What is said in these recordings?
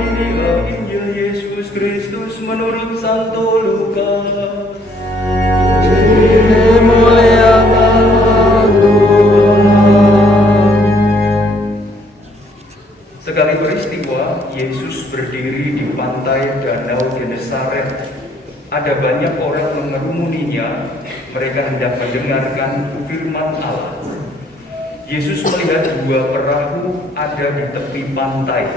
Inilah Injil Yesus Kristus menurut Santo Lukas. Dimuliakanlah Tuhan. Sekali peristiwa, Yesus berdiri di pantai Danau Genesaret. Ada banyak orang mengerumuninya, mereka hendak mendengarkan firman Allah. Yesus melihat dua perahu ada di tepi pantai.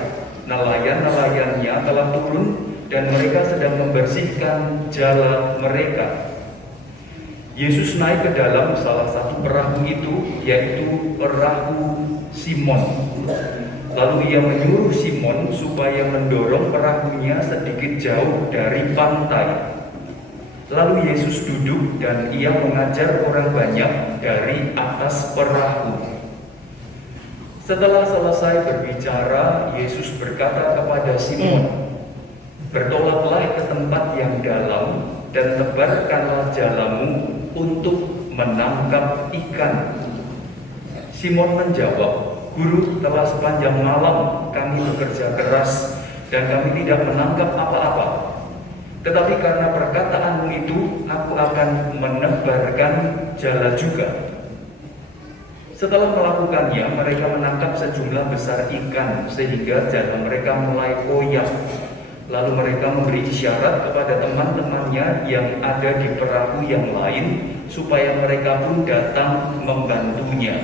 Nelayan-nelayannya telah turun dan mereka sedang membersihkan jala mereka. Yesus naik ke dalam salah satu perahu itu, yaitu perahu Simon. Lalu ia menyuruh Simon supaya mendorong perahunya sedikit jauh dari pantai. Lalu Yesus duduk dan ia mengajar orang banyak dari atas perahu. Setelah selesai berbicara, Yesus berkata kepada Simon, "Bertolaklah ke tempat yang dalam dan tebarkanlah jalamu untuk menangkap ikan." Simon menjawab, "Guru, telah sepanjang malam kami bekerja keras dan kami tidak menangkap apa-apa. Tetapi karena perkataanmu itu, aku akan menebarkan jala juga." Setelah melakukannya, mereka menangkap sejumlah besar ikan sehingga jala mereka mulai koyak. Lalu mereka memberi isyarat kepada teman-temannya yang ada di perahu yang lain supaya mereka pun datang membantunya.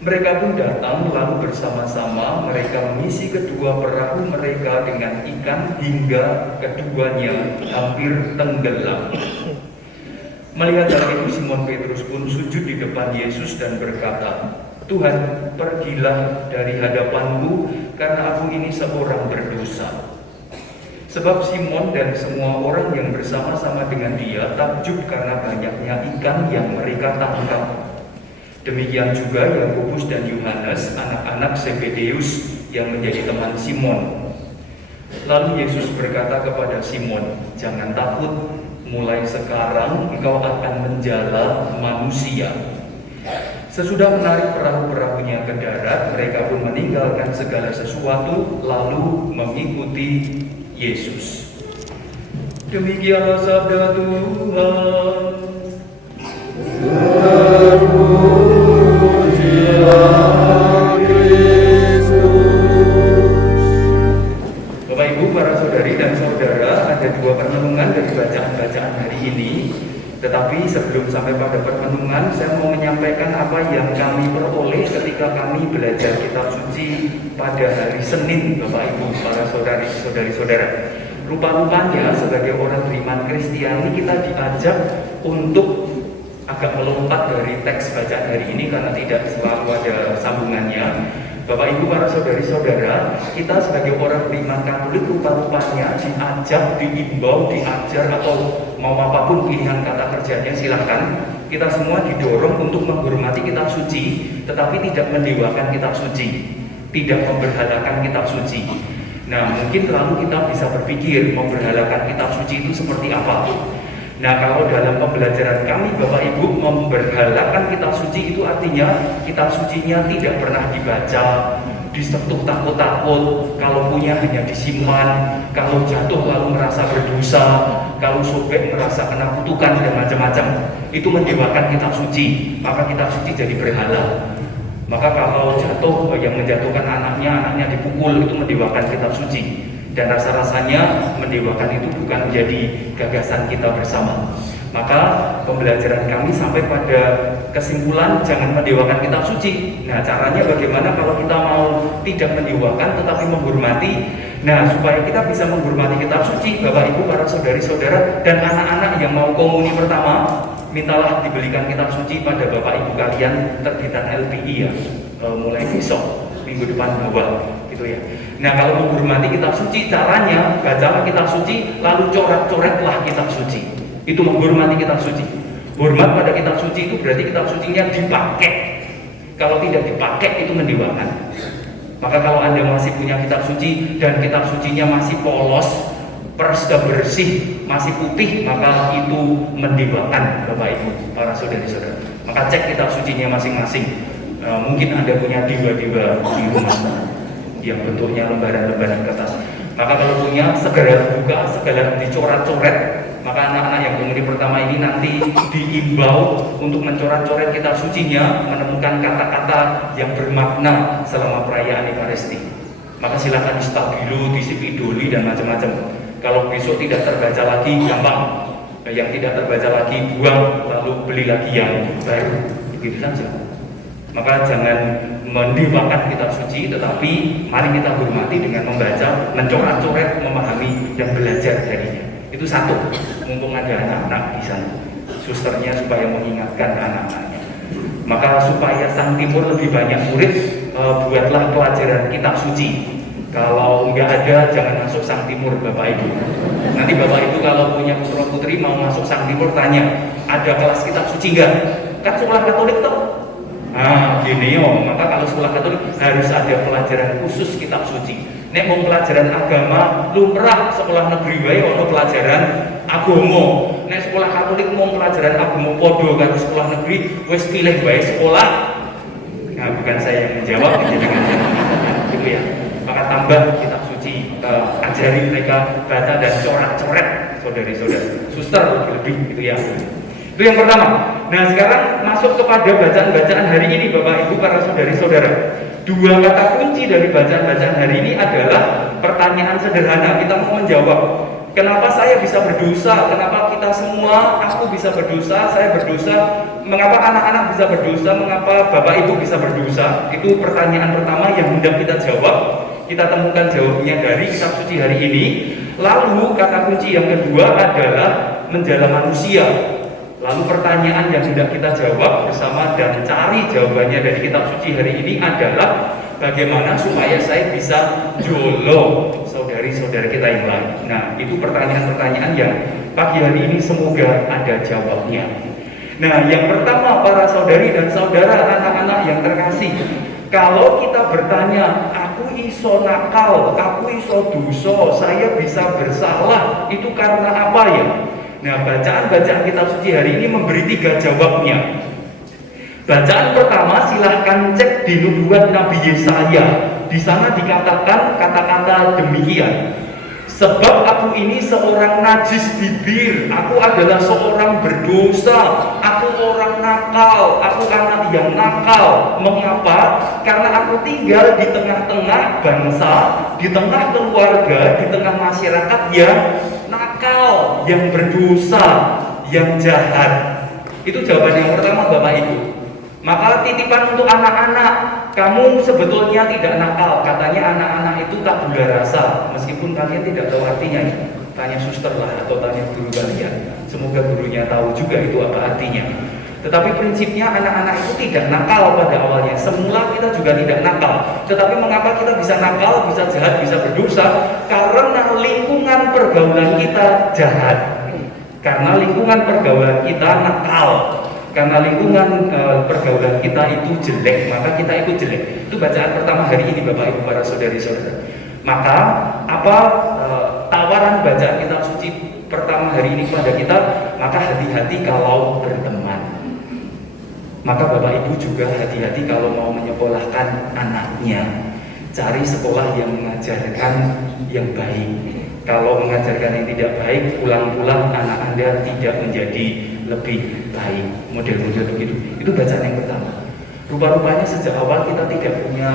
Mereka pun datang, lalu bersama-sama mereka mengisi kedua perahu mereka dengan ikan hingga keduanya hampir tenggelam. Melihat hal itu, Simon Petrus pun sujud di depan Yesus dan berkata, "Tuhan, pergilah dari hadapanku, karena aku ini seorang berdosa." Sebab Simon dan semua orang yang bersama-sama dengan dia takjub karena banyaknya ikan yang mereka tangkap. Demikian juga Yakobus dan Yohanes, anak-anak Zebedeus yang menjadi teman Simon. Lalu Yesus berkata kepada Simon, "Jangan takut, mulai sekarang engkau akan menjala manusia." Sesudah menarik perahu-perahunya ke darat, mereka pun meninggalkan segala sesuatu lalu mengikuti Yesus. Demikianlah sabda Tuhan. Terpujilah Kristus. Bapak Ibu, para saudari dan saudara, ada dua permenungan dari bacaan-bacaan hari ini. Tetapi sebelum sampai pada permenungan, saya mau menyampaikan apa yang kami peroleh ketika kami belajar kitab suci pada hari Senin, Bapak Ibu, para saudari-saudara. Rupa-rupanya sebagai orang beriman Kristiani kita diajak untuk agak melompat dari teks bacaan hari ini karena tidak selalu ada sambungannya. Bapak Ibu, para saudari-saudara, kita sebagai orang beriman Katolik rupa-rupanya diajak, diimbau, diajar atau mau apapun pilihan kata kerjanya silahkan. Kita semua didorong untuk menghormati kitab suci, tetapi tidak mendewakan kitab suci, tidak memberhalakan kitab suci. Nah, mungkin lalu kita bisa berpikir memberhalakan kitab suci itu seperti apa? Nah, kalau dalam pembelajaran kami, Bapak Ibu, memberhalakan kitab suci itu artinya kitab sucinya tidak pernah dibaca, disentuh takut-takut, kalau punya hanya disimpan, kalau jatuh lalu merasa berdosa, kalau sobek merasa kena kutukan dan macam-macam. Itu mendewakan kitab suci, maka kitab suci jadi berhala. Maka kalau jatuh, yang menjatuhkan anaknya dipukul, itu mendewakan kitab suci. Dan rasa-rasanya mendewakan itu bukan menjadi gagasan kita bersama. Maka pembelajaran kami sampai pada kesimpulan jangan mendewakan kitab suci. Nah, caranya bagaimana kalau kita mau tidak mendewakan tetapi menghormati? Nah, supaya kita bisa menghormati kitab suci, Bapak Ibu, para saudari-saudara dan anak-anak yang mau komuni pertama, mintalah dibelikan kitab suci pada Bapak Ibu kalian terbitan LPI ya, mulai besok, minggu depan bawah gitu ya. Nah, kalau menghormati kitab suci, caranya bacalah kitab suci lalu coret-coretlah kitab suci. Itu menghormati kitab suci. Hormat pada kitab suci itu berarti kitab sucinya dipakai. Kalau tidak dipakai itu mendewakan. Maka kalau Anda masih punya kitab suci dan kitab sucinya masih polos, sudah bersih, masih putih, maka itu mendewakan, Bapak Ibu, para saudari-saudara. Maka cek kitab sucinya masing-masing. Mungkin Anda punya dewa-dewa di rumah yang bentuknya lembaran-lembaran kertas. Maka kalau punya segera buka, segera dicoret-coret. Maka anak-anak yang penghuni pertama ini nanti diimbau untuk mencoret-coret kitab sucinya, menemukan kata-kata yang bermakna selama perayaan Ekaristi. Maka silakan distabilo, disipidoli dan macam-macam. Kalau besok tidak terbaca lagi, gampang. Yang tidak terbaca lagi, buang, lalu beli lagi yang baru. Begitu saja. Maka jangan mendewakan kitab suci, tetapi mari kita hormati dengan membaca, mencoret-coret, memahami, dan belajar darinya. Itu satu, mumpung ada anak-anak di sana, susternya supaya mengingatkan anak-anaknya. Maka supaya Sang Timur lebih banyak murid, buatlah pelajaran kitab suci. Kalau nggak ada, jangan masuk Sang Timur, Bapak Ibu. Nanti Bapak Ibu kalau punya putra putri mau masuk Sang Timur, tanya, ada kelas kitab suci nggak? Kan sekolah Katolik toh? Nah, gini yo, maka kalau sekolah Katolik harus ada pelajaran khusus kitab suci. Nek mau pelajaran agama, lumrah sekolah negeri wae ono pelajaran agama. Nek sekolah Katolik mau pelajaran agama podo karo sekolah negeri, wis pilih wae sekolah. Nah, bukan saya yang menjawab, dengan gitu ya. Maka tambah kitab suci, ajari mereka baca dan coret-coret, saudari-saudari. Suster lebih gitu ya. Itu yang pertama. Nah, sekarang masuk kepada bacaan-bacaan hari ini, Bapak Ibu, para saudari-saudara. Dua kata kunci dari bacaan-bacaan hari ini adalah pertanyaan sederhana. Kita mau menjawab, kenapa saya bisa berdosa? Kenapa kita semua, aku bisa berdosa, saya berdosa? Mengapa anak-anak bisa berdosa? Mengapa Bapak Ibu bisa berdosa? Itu pertanyaan pertama yang hendak kita jawab. Kita temukan jawabnya dari kitab suci hari ini. Lalu kata kunci yang kedua adalah menjala manusia. Lalu pertanyaan yang sudah kita jawab bersama dan cari jawabannya dari kitab suci hari ini adalah bagaimana supaya saya bisa jolo saudari-saudari kita yang lain. Nah, itu pertanyaan-pertanyaan yang pagi hari ini semoga ada jawabnya. Nah, yang pertama, para saudari dan saudara, anak-anak yang terkasih, kalau kita bertanya, aku iso nakal, aku iso dosa, saya bisa bersalah, itu karena apa ya? Nah, bacaan-bacaan kitab suci hari ini memberi 3 jawabnya. Bacaan pertama, silahkan cek di nubuat Nabi Yesaya. Di sana dikatakan kata-kata demikian. Sebab aku ini seorang najis bibir, aku adalah seorang berdosa, aku orang nakal, aku anak yang nakal. Mengapa? Karena aku tinggal di tengah-tengah bangsa, di tengah keluarga, di tengah masyarakat yang nakal, yang berdosa, yang jahat. Itu jawaban yang pertama, Bapak Ibu. Maka titipan untuk anak-anak, kamu sebetulnya tidak nakal. Katanya anak-anak itu tabula rasa, meskipun kalian tidak tahu artinya. Tanya suster lah atau tanya guru kalian. Semoga gurunya tahu juga itu apa artinya. Tetapi prinsipnya anak-anak itu tidak nakal pada awalnya. Semula kita juga tidak nakal. Tetapi mengapa kita bisa nakal, bisa jahat, bisa berdosa? Karena lingkungan pergaulan kita jahat. Karena lingkungan pergaulan kita nakal. Karena lingkungan pergaulan kita itu jelek, maka kita ikut jelek. Itu bacaan pertama hari ini, Bapak Ibu, para saudari-saudara. Maka apa tawaran bacaan kitab suci pertama hari ini pada kita? Maka hati-hati kalau berteman. Maka Bapak Ibu juga hati-hati kalau mau menyekolahkan anaknya. Cari sekolah yang mengajarkan yang baik. Kalau mengajarkan yang tidak baik, pulang-pulang anak Anda tidak menjadi lebih baik. Model-model begitu. Itu bacaan yang pertama. Rupa-rupanya sejak awal kita tidak punya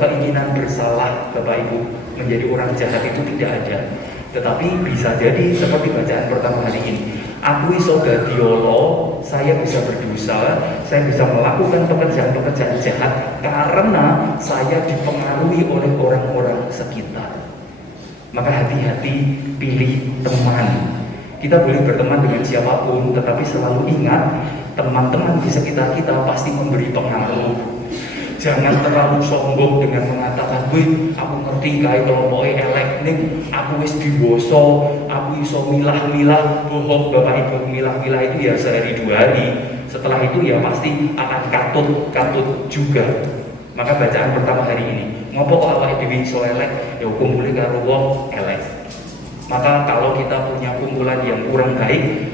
keinginan bersalah, Bapak Ibu. Menjadi orang jahat itu tidak ada. Tetapi bisa jadi seperti bacaan pertama hari ini. Aku iso dadiolo, saya bisa berdosa, saya bisa melakukan pekerjaan-pekerjaan jahat karena saya dipengaruhi oleh orang-orang sekitar. Maka hati-hati pilih teman. Kita boleh berteman dengan siapapun, tetapi selalu ingat teman-teman di sekitar kita pasti memberi pengaruh. Jangan terlalu sombong dengan mengatakan, "Wih, aku ngerti kae kelompoknya elek ning, aku wis diwasa, aku iso milah-milah." Bohong, Bapak Ibu, milah-milah itu ya sehari 2 hari. Setelah itu ya pasti akan katut juga. Maka bacaan pertama hari ini, ngopo kok awake dhewe iso elek, ya kumpule karo wong elek. Maka kalau kita punya kumpulan yang kurang baik,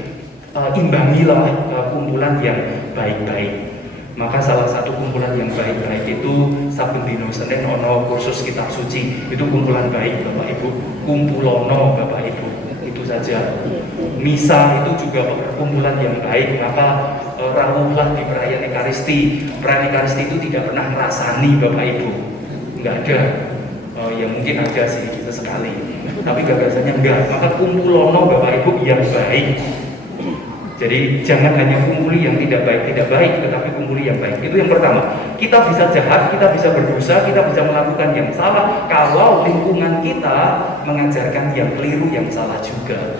imbangilah kumpulan yang baik-baik. Maka salah satu kumpulan yang baik-baik itu saben dino Senin ono kursus kitab suci. Itu kumpulan baik, Bapak Ibu. kumpulono Bapak Ibu, itu saja. Misa itu juga perkumpulan yang baik. Maka rawuhlah di perayaan Ekaristi. Perayaan Ekaristi itu tidak pernah ngerasani Bapak Ibu, nggak ada. Ya mungkin ada sih sesekali, tapi gagasannya enggak. Maka kumpulono Bapak Ibu yang baik. Jadi jangan hanya kumpuli yang tidak baik, tetapi kumpuli yang baik. Itu yang pertama. Kita bisa jahat, kita bisa berdosa, kita bisa melakukan yang salah kalau lingkungan kita mengajarkan yang keliru, yang salah juga.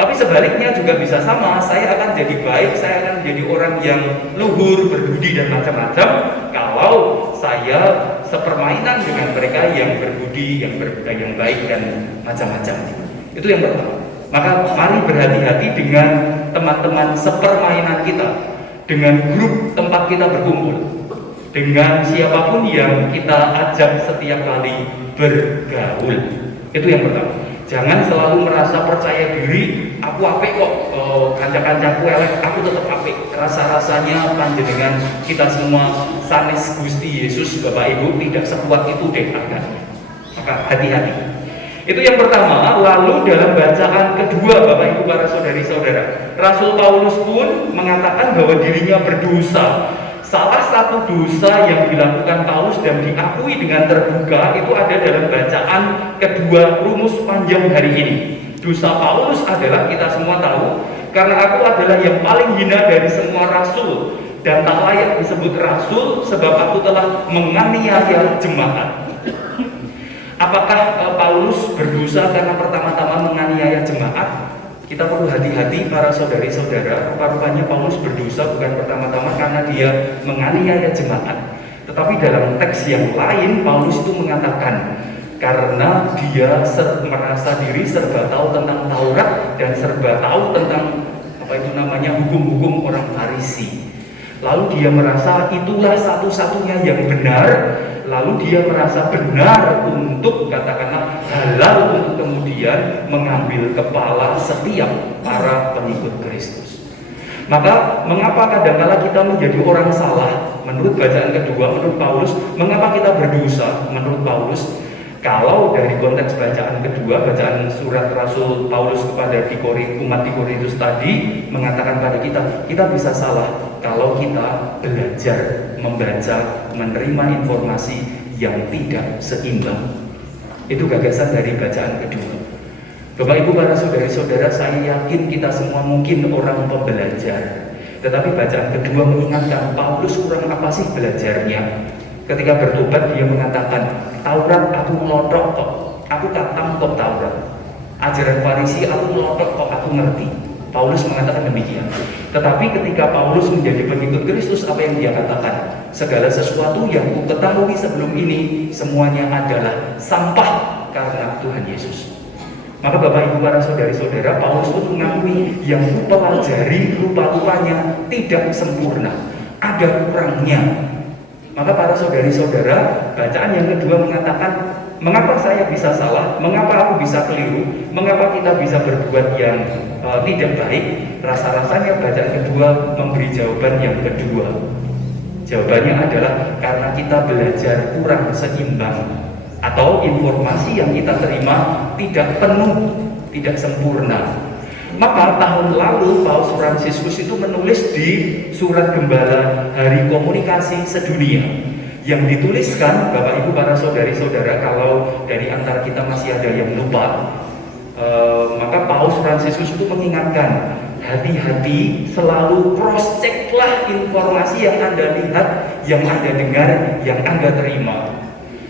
Tapi sebaliknya juga bisa sama. Saya akan jadi baik, saya akan menjadi orang yang luhur, berbudi dan macam-macam kalau saya sepermainan dengan mereka yang berbudi, yang baik dan macam-macam. Itu yang pertama. Maka mari berhati-hati dengan teman-teman sepermainan kita, dengan grup tempat kita berkumpul, dengan siapapun yang kita ajak setiap kali bergaul. Itu yang pertama. Jangan selalu merasa percaya diri, aku apik kok, kanca-kancaku elek, aku tetap apik. Rasa-rasanya panjenengan kita semua sanes Gusti Yesus Bapak Ibu tidak sekuat itu deh agaknya. Maka hati-hati. Itu yang pertama. Lalu dalam bacaan kedua Bapak Ibu para saudari-saudara, Rasul Paulus pun mengatakan bahwa dirinya berdosa. Salah satu dosa yang dilakukan Paulus dan diakui dengan terbuka itu ada dalam bacaan kedua rumus panjang hari ini. Dosa Paulus adalah, kita semua tahu, karena aku adalah yang paling hina dari semua rasul dan tak layak disebut rasul sebab aku telah menganiaya jemaat. Apakah Paulus berdosa karena pertama-tama menganiaya jemaat? Kita perlu hati-hati para saudari-saudara. Rupa-rupanya Paulus berdosa bukan pertama-tama karena dia menganiaya jemaat, tetapi dalam teks yang lain Paulus itu mengatakan karena dia merasa diri serba tahu tentang Taurat dan serba tahu tentang hukum-hukum orang Farisi. Lalu dia merasa itulah satu-satunya yang benar. Lalu dia merasa benar untuk, katakanlah, halal untuk kemudian mengambil kepala setiap para pengikut Kristus. Maka mengapa kadang-kala kita menjadi orang salah? Menurut bacaan kedua, menurut Paulus, mengapa kita berdosa? Menurut Paulus, kalau dari konteks bacaan kedua, bacaan surat Rasul Paulus kepada umat di Korintus tadi mengatakan pada kita bisa salah kalau kita belajar membaca, menerima informasi yang tidak seimbang. Itu gagasan dari bacaan kedua. Bapak Ibu para saudari-saudara, saya yakin kita semua mungkin orang pembelajar. Tetapi bacaan kedua mengingatkan Paulus kurang apa sih belajarnya. Ketika bertobat dia mengatakan, Taurat aku melotok kok, aku katam kok Taurat. Ajaran Farisi aku melotok kok, aku ngerti. Paulus mengatakan demikian. Tetapi ketika Paulus menjadi pengikut Kristus, apa yang dia katakan? Segala sesuatu yang ku ketahui sebelum ini semuanya adalah sampah karena Tuhan Yesus. Maka Bapak Ibu para saudari-saudara, Paulus pun mengakui yang ku pelajari rupa-rupanya tidak sempurna, ada kurangnya. Maka para saudari-saudara, bacaan yang kedua mengatakan, mengapa saya bisa salah, mengapa aku bisa keliru, mengapa kita bisa berbuat yang tidak baik. Rasa-rasanya bacaan kedua memberi jawaban yang kedua. Jawabannya adalah karena kita belajar kurang seimbang, atau informasi yang kita terima tidak penuh, tidak sempurna. Maka tahun lalu Paus Fransiskus itu menulis di surat Gembala Hari Komunikasi Sedunia yang dituliskan, Bapak Ibu para saudari-saudara, kalau dari antara kita masih ada yang lupa, maka Paus Fransiskus itu mengingatkan, hati-hati, selalu cross checklah informasi yang Anda lihat, yang Anda dengar, yang Anda terima.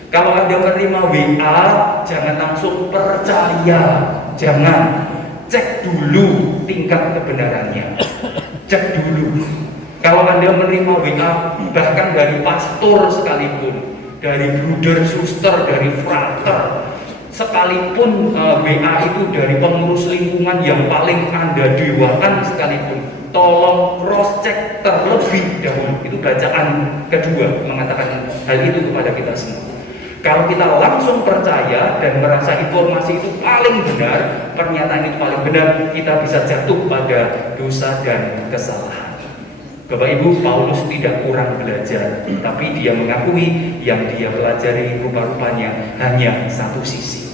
Kalau Anda menerima WA, jangan langsung percaya, jangan. Cek dulu tingkat kebenarannya. Cek dulu. Kalau Anda menerima WA bahkan dari pastor sekalipun, dari bruder, suster, dari frater, sekalipun WA itu dari pengurus lingkungan yang paling Anda dewakan sekalipun, tolong cross check terlebih dahulu. Itu bacaan kedua mengatakan hal itu kepada kita semua. Kalau kita langsung percaya dan merasa informasi itu paling benar, pernyataan itu paling benar, kita bisa jatuh pada dosa dan kesalahan. Bapak Ibu, Paulus tidak kurang belajar, tapi dia mengakui yang dia pelajari rupa-rupanya hanya satu sisi.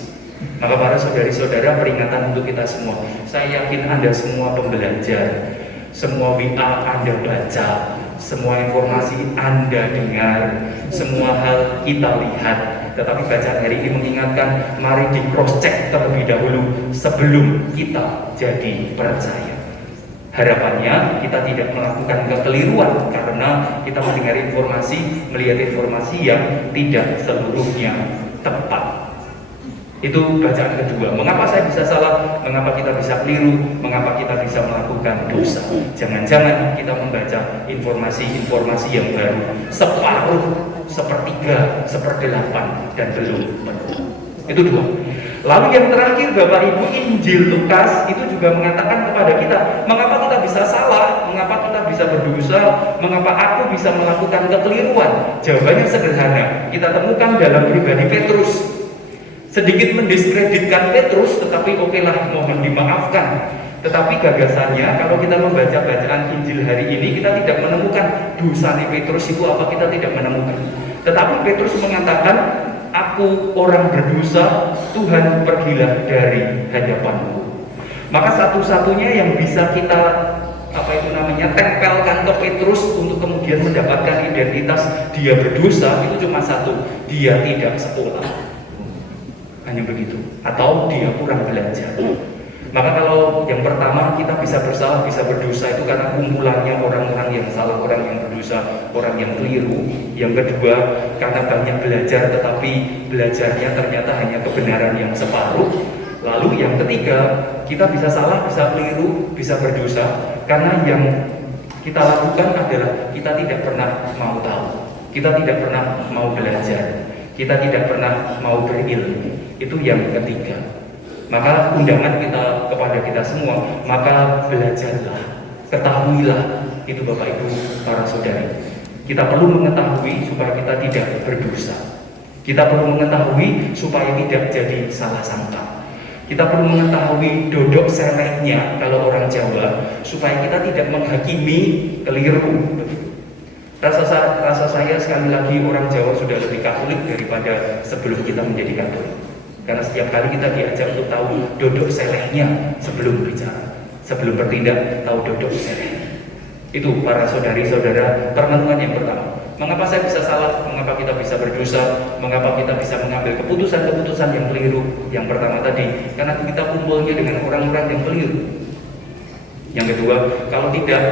Maka para saudari-saudara, peringatan untuk kita semua. Saya yakin Anda semua pembelajar, semua WA Anda baca, semua informasi Anda dengar, semua hal kita lihat. Tetapi bacaan hari ini mengingatkan, mari di cross check terlebih dahulu sebelum kita jadi percaya. Harapannya kita tidak melakukan kekeliruan karena kita mendengar informasi, melihat informasi yang tidak seluruhnya tepat. Itu bacaan kedua. Mengapa saya bisa salah? Mengapa kita bisa keliru? Mengapa kita bisa melakukan dosa? Jangan-jangan kita membaca informasi-informasi yang baru separuh, sepertiga, seperdelapan, dan belum penuh. Itu dua. Lalu yang terakhir, Bapak Ibu, Injil Lukas itu juga mengatakan kepada kita, mengapa kita bisa salah? Mengapa kita bisa berdosa? Mengapa aku bisa melakukan kekeliruan? Jawabannya sederhana. Kita temukan dalam pribadi Petrus. Sedikit mendiskreditkan Petrus, tetapi okelah, mohon dimaafkan. Tetapi gagasannya, kalau kita membaca bacaan Injil hari ini, kita tidak menemukan dosanya Petrus itu apa, kita tidak menemukan. Tetapi Petrus mengatakan, aku orang berdosa, Tuhan pergilah dari hadapanku. Maka satu-satunya yang bisa kita tempelkan ke Petrus untuk kemudian mendapatkan identitas dia berdosa itu cuma satu, dia tidak sekolah. Hanya begitu, atau dia kurang belajar. Maka kalau yang pertama kita bisa bersalah, bisa berdosa itu karena kumpulannya orang-orang yang salah, orang yang berdosa, orang yang keliru. Yang kedua, karena banyak belajar tetapi belajarnya ternyata hanya kebenaran yang separuh. Lalu yang ketiga, kita bisa salah, bisa keliru, bisa berdosa karena yang kita lakukan adalah kita tidak pernah mau tahu, kita tidak pernah mau belajar, kita tidak pernah mau berilmu. Itu yang ketiga. Maka undangan kita kepada kita semua, maka belajarlah, ketahuilah. Itu Bapak Ibu, para saudari. Kita perlu mengetahui supaya kita tidak berdosa. Kita perlu mengetahui supaya tidak jadi salah sangka. Kita perlu mengetahui dodok seleknya kalau orang Jawa, supaya kita tidak menghakimi keliru. Rasa saya sekali lagi orang Jawa sudah lebih Katolik daripada sebelum kita menjadi Katolik. Karena setiap kali kita diajak untuk tahu dodok selehnya sebelum bicara, sebelum bertindak, tahu dodok selehnya. Itu para saudari-saudara, perenungan yang pertama. Mengapa saya bisa salah? Mengapa kita bisa berdosa? Mengapa kita bisa mengambil keputusan-keputusan yang keliru? Yang pertama tadi, karena kita kumpulnya dengan orang-orang yang keliru. Yang kedua, kalau tidak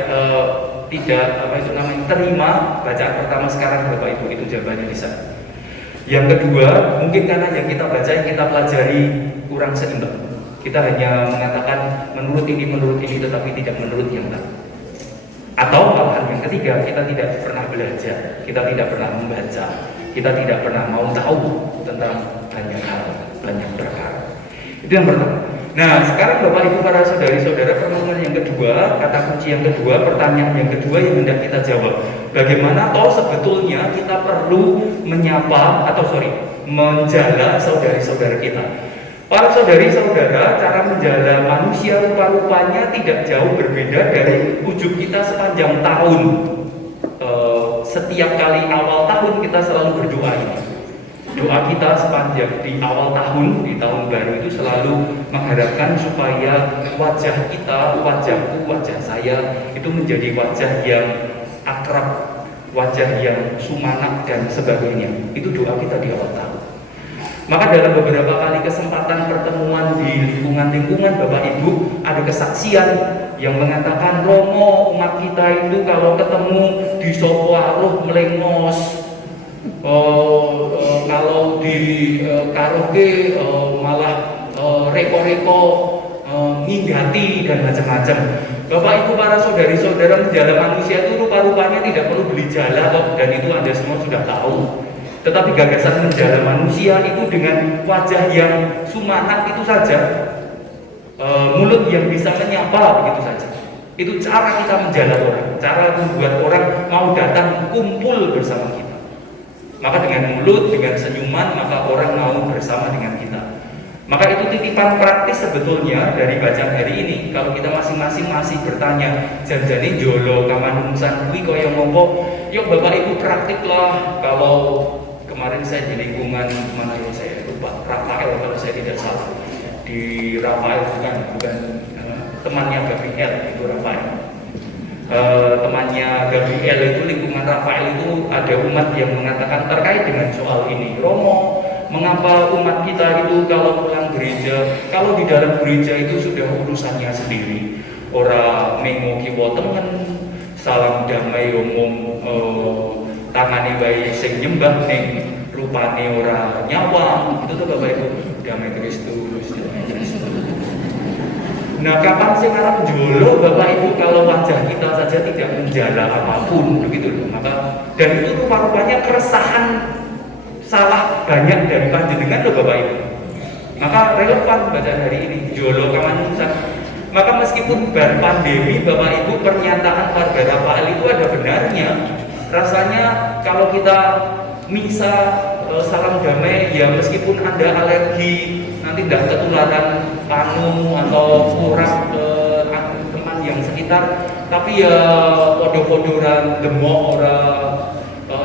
terima bacaan pertama sekarang Bapak Ibu, itu jawabannya di sana. Yang kedua, mungkin karena yang kita baca, yang kita pelajari kurang seimbang. Kita hanya mengatakan menurut ini, tetapi tidak menurut yang lain. Atau malahan yang ketiga, kita tidak pernah belajar, kita tidak pernah membaca, kita tidak pernah mau tahu tentang banyak hal, banyak perkara. Itu yang pertama. Nah, sekarang Bapak Ibu para saudari-saudara, pertemuan yang kedua, kata kunci yang kedua, pertanyaan yang kedua yang hendak kita jawab. Bagaimana toh sebetulnya kita perlu menjala saudari-saudara kita. Para saudari-saudara, cara menjala manusia rupa-rupanya tidak jauh berbeda dari ujub kita sepanjang tahun. Setiap kali awal tahun kita selalu berdoa ini. Doa kita sepanjang di awal tahun, di tahun baru itu selalu mengharapkan supaya wajah kita, wajahku, wajah saya itu menjadi wajah yang akrab, wajah yang sumanak dan sebagainya. Itu doa kita di awal tahun. Maka dalam beberapa kali kesempatan pertemuan di lingkungan Bapak Ibu, ada kesaksian yang mengatakan Romo umat kita itu kalau ketemu di sopo aruh melengos, kalau di karaoke malah reko-reko nginggati dan macam-macam. Bapak Ibu para saudari-saudara, menjala manusia itu rupa-rupanya tidak perlu beli jala kok, dan itu Anda semua sudah tahu. Tetapi gagasan menjala manusia itu dengan wajah yang sumanak itu saja, mulut yang bisa menyapa begitu saja. Itu cara kita menjala orang, cara membuat orang mau datang kumpul bersama kita. Maka dengan mulut, dengan senyuman, maka orang mau bersama dengan kita. Maka itu titipan praktis sebetulnya dari bacaan hari ini. Kalau kita masing-masing masih bertanya, janjane jolo kamanungsan kuwi kaya ngopo? Yuk Bapak Ibu praktik lah. Kalau kemarin saya di lingkungan mana ya, saya lupa, Rafael kalau saya tidak salah. di Rafael bukan temannya Gabriel itu Rafael. Temannya Gabriel itu lingkungan Rafael itu ada umat yang mengatakan terkait dengan soal ini, Romo, mengapa umat kita itu kalau pulang gereja, kalau di dalam gereja itu sudah urusannya sendiri, ora mengo kiwa temen, salam damai omong tangane wae sing nyembah ning rupane ora nyawa, itu tuh Bapak Ibu, damai Kristus. Nah, kapan sih arep jolo Bapak Ibu kalau wajah kita saja tidak menjala apapun begitu loh. Maka dan itu rupa-rupanya keresahan salah banyak dari panjenengan loh Bapak Ibu. Maka relevan bacaan hari ini jolo kamanusan. Maka meskipun bar pandemi Bapak Ibu pernyataan warga Rafael itu ada benarnya. Rasanya kalau kita misa salam damai ya meskipun Anda alergi nanti tidak ketularan panu atau kurang ke teman yang sekitar, tapi ya podo-podoran demok ora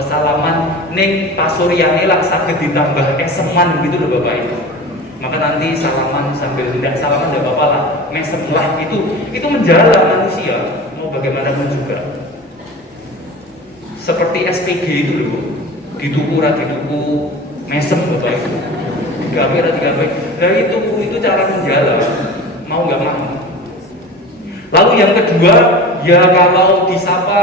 salaman ning pasuryane lak saged ditambah eseman gitu loh Bapak Ibu. Maka nanti salaman sambil tidak salaman tidak apa-apa lah, mesem lah itu menjala manusia mau bagaimanapun juga. Seperti SPG itu loh, dituku mesem Bapak Ibu. Digawe. Nah itu cara menjala, mau nggak mau. Lalu yang kedua, ya kalau disapa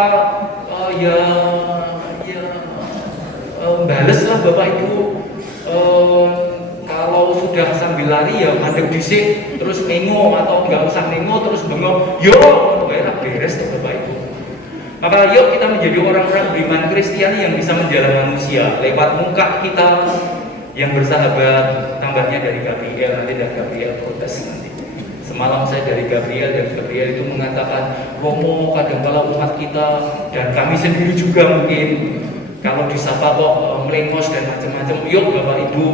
bales lah Bapak Ibu. Kalau sudah sambil lari ya mandek disik, terus mengo atau nggak usah mengo terus bengong, yo beres tuh Bapak Ibu. Maka yuk kita menjadi orang-orang beriman Kristiani yang bisa menjala manusia lewat muka kita yang bersahabat, tambahnya dari Gabriel, nanti dari Gabriel protes nanti. Semalam saya dari Gabriel, dan Gabriel itu mengatakan, Romo kadang-kala umat kita dan kami sendiri juga mungkin kalau disapa kok melengos dan macam-macam. Yuk Bapak Ibu,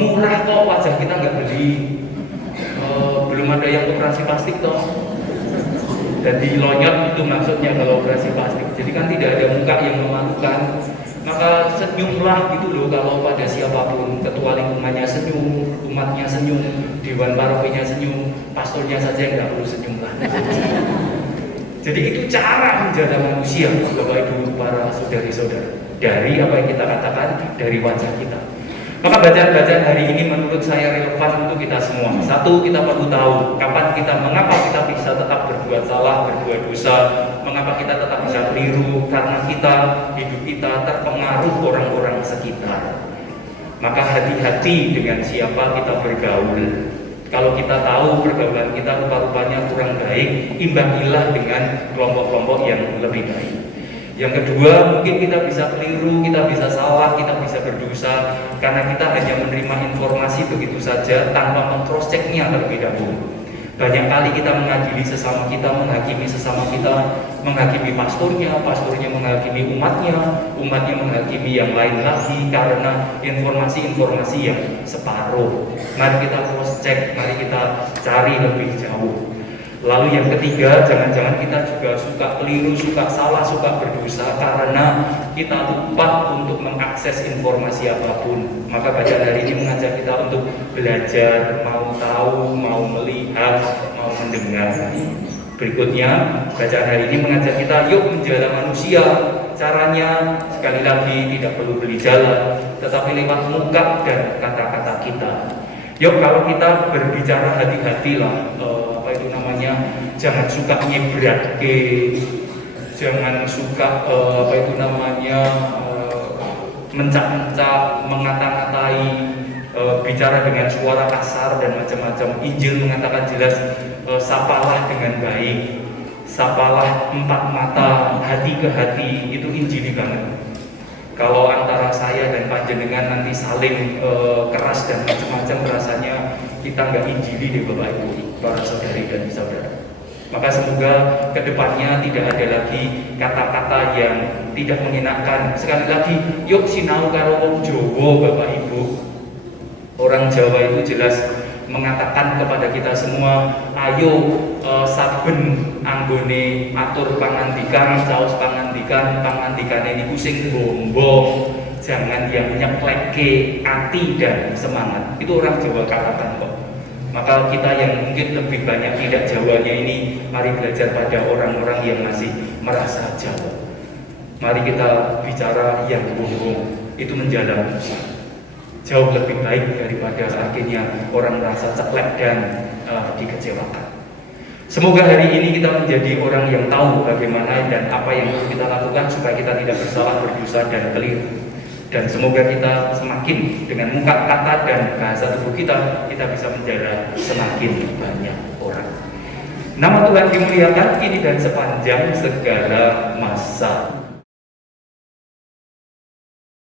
murah kok wajah kita nggak beli, belum ada yang operasi plastik toh. Dan di lonyot itu maksudnya kalau operasi plastik. Jadi kan tidak ada muka yang memalukan. Maka senyumlah gitu loh kalau pada siapapun, ketua lingkungannya senyum, umatnya senyum, dewan parokinya senyum, pastornya saja yang nggak perlu senyum lah. Jadi itu cara menjaga manusia, Bapak Ibu, para saudari-saudara, dari apa yang kita katakan, dari wajah kita. Maka bacaan-bacaan hari ini menurut saya relevan untuk kita semua. Satu, kita perlu tahu mengapa kita bisa tetap berbuat salah, berbuat dosa, mengapa kita tetap bisa keliru, karena hidup kita terpengaruh orang-orang sekitar. Maka hati-hati dengan siapa kita bergaul. Kalau kita tahu pergaulan kita rupa-rupanya kurang baik, imbangilah dengan kelompok-kelompok yang lebih baik. Yang kedua, mungkin kita bisa keliru, kita bisa salah, kita bisa berdosa karena kita hanya menerima informasi begitu saja tanpa men-cross-check-nya terlebih dahulu. Banyak kali kita menghakimi sesama kita, menghakimi pastornya menghakimi umatnya menghakimi yang lain lagi karena informasi-informasi yang separuh. Mari kita cross-check, mari kita cari lebih jauh. Lalu yang ketiga, jangan-jangan kita juga suka keliru, suka salah, suka berdosa karena kita lupa untuk mengakses informasi apapun. Maka bacaan hari ini mengajak kita untuk belajar, mau tahu, mau melihat, mau mendengar. Berikutnya, bacaan hari ini mengajak kita yuk menjala manusia. Caranya sekali lagi tidak perlu beli jalan, tetapi lewat muka dan kata-kata kita. Yuk kalau kita berbicara hati-hatilah. Jangan suka nyibrat jangan suka mencak-mencak, mengata-ngatai, bicara dengan suara kasar dan macam-macam. Injil mengatakan jelas, sapalah dengan baik, sapalah empat mata, hati ke hati, itu injili banget. Kalau antara saya dan panjenengan nanti saling keras dan macam-macam, rasanya kita nggak injili deh Bapak Ibu, para saudari dan saudara. Maka semoga kedepannya tidak ada lagi kata-kata yang tidak mengenakan. Sekali lagi, yuk sinau karo wong Jawa Bapak Ibu. Orang Jawa itu jelas mengatakan kepada kita semua, ayo saben anggone atur pangandikan, saus pangandikane niku sing bombong, jangan yang nyeklekke ati dan semangat. Itu orang Jawa katakan kok. Maka kita yang mungkin lebih banyak tidak Jawanya ini, mari belajar pada orang-orang yang masih merasa Jawa. Mari kita bicara yang bohong, itu menjalan jauh lebih baik daripada akhirnya orang merasa ceklek dan dikecewakan. Semoga hari ini kita menjadi orang yang tahu bagaimana dan apa yang harus kita lakukan supaya kita tidak bersalah, berdosa, dan keliru. Dan semoga kita semakin dengan muka kata dan bahasa tubuh kita bisa menjadi semakin banyak orang. Nama Tuhan dimuliakan kini dan sepanjang segala masa.